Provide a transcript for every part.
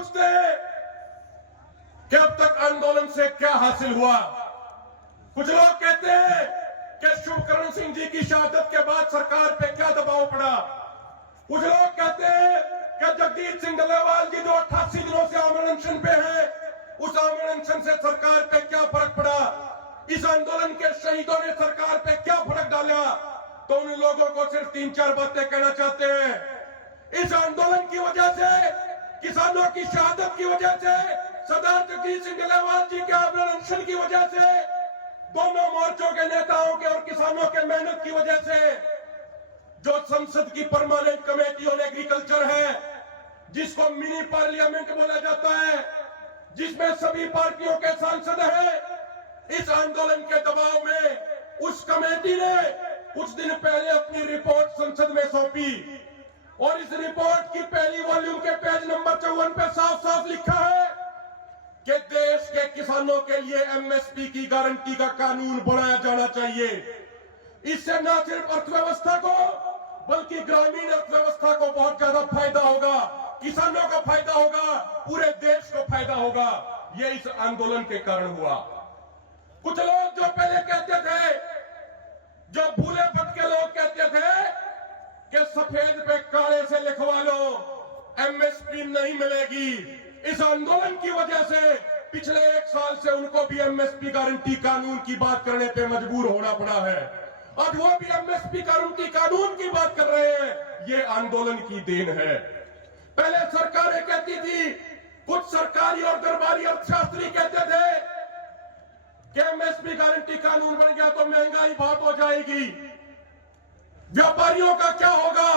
पूछते हैं कि अब तक आंदोलन से क्या हासिल हुआ। कुछ लोग कहते हैं कि शुभकरण सिंह जी की शहादत के बाद सरकार पे क्या दबाव पड़ा। कुछ लोग कहते हैं कि जगजीत सिंह डल्लेवाल जी जो 88 दिनों से आमरण अनशन पे है, उस आमरण अनशन से सरकार पे क्या फर्क पड़ा। इस आंदोलन के शहीदों ने सरकार पे क्या फर्क डाला। तो उन लोगों को सिर्फ 3-4 बातें कहना चाहते हैं। इस आंदोलन की वजह से, किसानों की शहादत की वजह से, सरदार जगजीत सिंह डल्लेवाल जी के आमरण अनशन की वजह से, दोनों मोर्चों के नेताओं के और किसानों के मेहनत की वजह से, जो संसद की परमानेंट कमेटी ऑन एग्रीकल्चर है, जिसको मिनी पार्लियामेंट बोला जाता है, जिसमें सभी पार्टियों के सांसद हैं, इस आंदोलन के दबाव में उस कमेटी ने कुछ दिन पहले अपनी रिपोर्ट संसद में सौंपी और इस रिपोर्ट की पहली वॉल्यूम के पेज नंबर 54 पे साफ साफ लिखा है कि देश के किसानों के लिए एमएसपी की गारंटी का कानून बनाया जाना चाहिए। इससे न सिर्फ अर्थव्यवस्था को बल्कि ग्रामीण अर्थव्यवस्था को बहुत ज्यादा फायदा होगा, किसानों को फायदा होगा, पूरे देश को फायदा होगा। ये इस आंदोलन के कारण हुआ। कुछ लोग जो पहले कहते थे, जो भूले भटके लोग कहते थे कि सफेद पे काले से लिखवा लो, एमएसपी नहीं मिलेगी, इस आंदोलन की वजह से पिछले 1 साल से उनको भी एमएसपी गारंटी कानून की बात करने पे मजबूर होना पड़ा है। आज वो भी एमएसपी गारंटी कानून की बात कर रहे हैं। ये आंदोलन की देन है। पहले सरकारें कहती थी, कुछ सरकारी और दरबारी अर्थशास्त्री कहते थे कि एमएसपी गारंटी कानून बन गया तो महंगाई बहुत हो जाएगी, व्यापारियों का क्या होगा,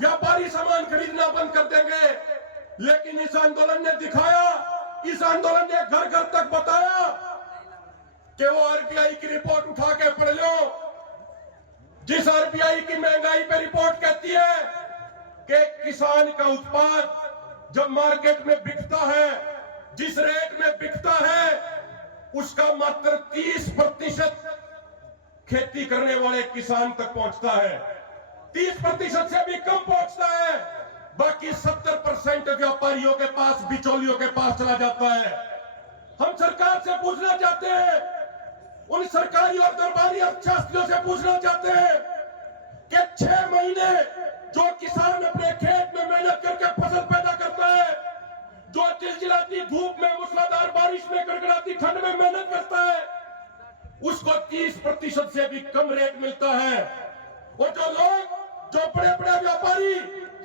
व्यापारी सामान खरीदना बंद कर देंगे। लेकिन इस आंदोलन ने दिखाया, इस आंदोलन ने घर घर तक बताया कि वो आरबीआई की रिपोर्ट उठा के पढ़ लो, जिस आरबीआई की महंगाई पे रिपोर्ट कहती है कि किसान का उत्पाद जब मार्केट में बिकता है, जिस रेट में बिकता है, उसका मात्र 30% खेती करने वाले किसान तक पहुंचता है। 30% से भी कम पहुंचता है। बाकी 70% व्यापारियों के पास, बिचौलियों के पास चला जाता है। हम सरकार से पूछना चाहते हैं, उन सरकारी और दरबारी अर्थशास्त्रियों से पूछना चाहते हैं कि 6 महीने जो किसान अपने खेत में मेहनत करके फसल पैदा करता है, जो चिलचिलाती धूप में, मूसलाधार बारिश में, कड़कड़ाती ठंड में मेहनत करता है, उसको 30% से भी कम रेट मिलता है। और जो लोग, जो बड़े बड़े व्यापारी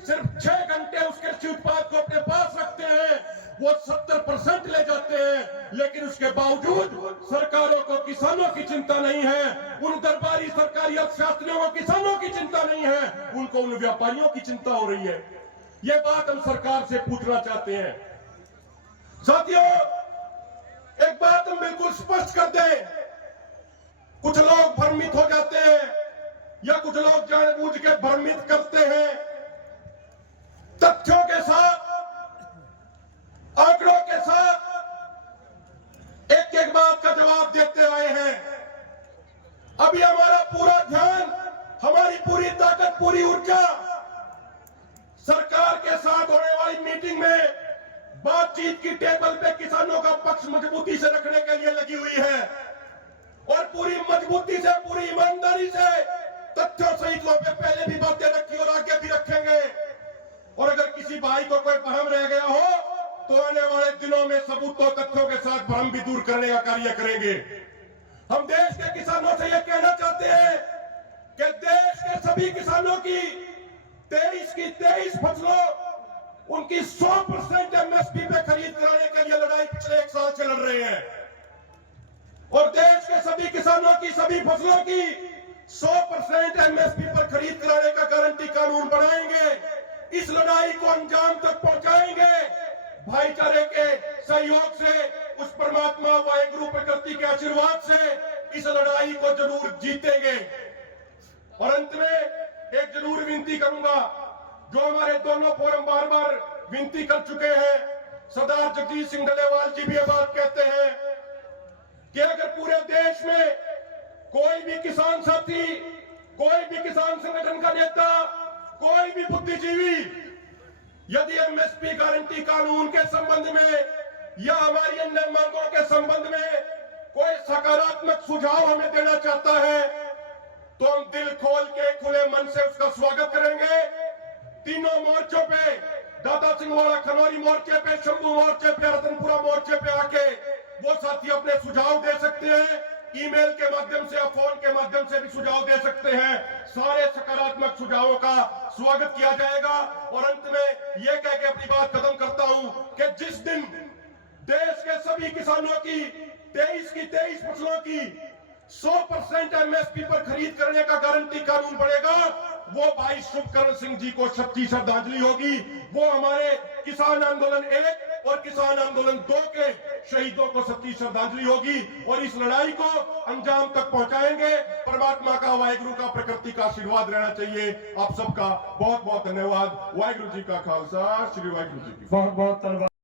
सिर्फ 6 घंटे उस कृषि उत्पाद को अपने पास रखते हैं, वो 70% ले जाते हैं। लेकिन उसके बावजूद सरकारों को किसानों की चिंता नहीं है, उन दरबारी सरकारी अर्थशास्त्रियों को किसानों की चिंता नहीं है, उनको उन व्यापारियों की चिंता हो रही है। ये बात हम सरकार से पूछना चाहते हैं। साथियों, एक बात हम बिल्कुल स्पष्ट कर दें, कुछ लोग भ्रमित हो जाते हैं या कुछ लोग जानबूझ के भ्रमित करते हैं, तथ्यों के साथ, आंकड़ों के साथ एक एक बात का जवाब देते आए हैं। अभी हमारा पूरा ध्यान, हमारी पूरी ताकत, पूरी ऊर्जा सरकार के साथ होने वाली मीटिंग में बातचीत की टेबल पे किसानों का पक्ष मजबूती से रखने के लिए लगी हुई है और पूरी मजबूती से, पूरी ईमानदारी से, तथ्यों सहित पे पहले भी बातें रखी और आगे भी रखेंगे। और अगर किसी भाई को कोई भ्रम रह गया हो तो आने वाले दिनों में सबूतों, तथ्यों के साथ भ्रम भी दूर करने का कार्य करेंगे। हम देश के किसानों से यह कहना चाहते हैं कि देश के सभी किसानों की 23 फसलों, उनकी 100% एमएसपी पे खरीद कराने के लिए लड़ाई पिछले 1 साल से लड़ रहे हैं और देश के सभी किसानों की, सभी फसलों की 100% एमएसपी पर खरीद कराने का गारंटी कानून बनाएंगे। इस लड़ाई को अंजाम तक पहुंचाएंगे। भाईचारे के सहयोग से, उस परमात्मा वाहिगुरु प्रकृति के आशीर्वाद से इस लड़ाई को जरूर जीतेंगे। और अंत में एक जरूर विनती करूंगा, जो हमारे दोनों फोरम बार बार विनती कर चुके हैं, सरदार जगजीत सिंह डल्लेवाल जी भी ये बात कहते हैं कि अगर पूरे देश में कोई भी किसान साथी, कोई भी किसान संगठन का नेता, कोई भी बुद्धिजीवी यदि एमएसपी गारंटी कानून के संबंध में या हमारी अन्य मांगों के संबंध में कोई सकारात्मक सुझाव हमें देना चाहता है तो हम दिल खोल के खुले मन से उसका स्वागत करेंगे। तीनों मोर्चों पे, दादा सिंह वाला खनौरी मोर्चे पे, शंभू मोर्चे पे, रतनपुरा मोर्चे पे आके वो साथी अपने सुझाव दे सकते हैं। ईमेल के माध्यम से या फोन के माध्यम से भी सुझाव दे सकते हैं। सारे सकारात्मक सुझावों का स्वागत किया जाएगा। और अंत में यह कह के अपनी बात खत्म करता हूं कि जिस दिन देश के सभी किसानों की 23 फसलों की 100% एमएसपी पर खरीद करने का गारंटी कानून बनेगा, वो भाई शुभकरण सिंह जी को सच्ची श्रद्धांजलि होगी। वो हमारे किसान आंदोलन 1 और किसान आंदोलन 2 के शहीदों को सच्ची श्रद्धांजलि होगी और इस लड़ाई को अंजाम तक पहुंचाएंगे। परमात्मा का, वाहिगुरु का, प्रकृति का आशीर्वाद रहना चाहिए। आप सबका बहुत बहुत धन्यवाद। वाहिगुरु जी का खालसा, श्री वाहिगुरु जी की बहुत बहुत धन्यवाद।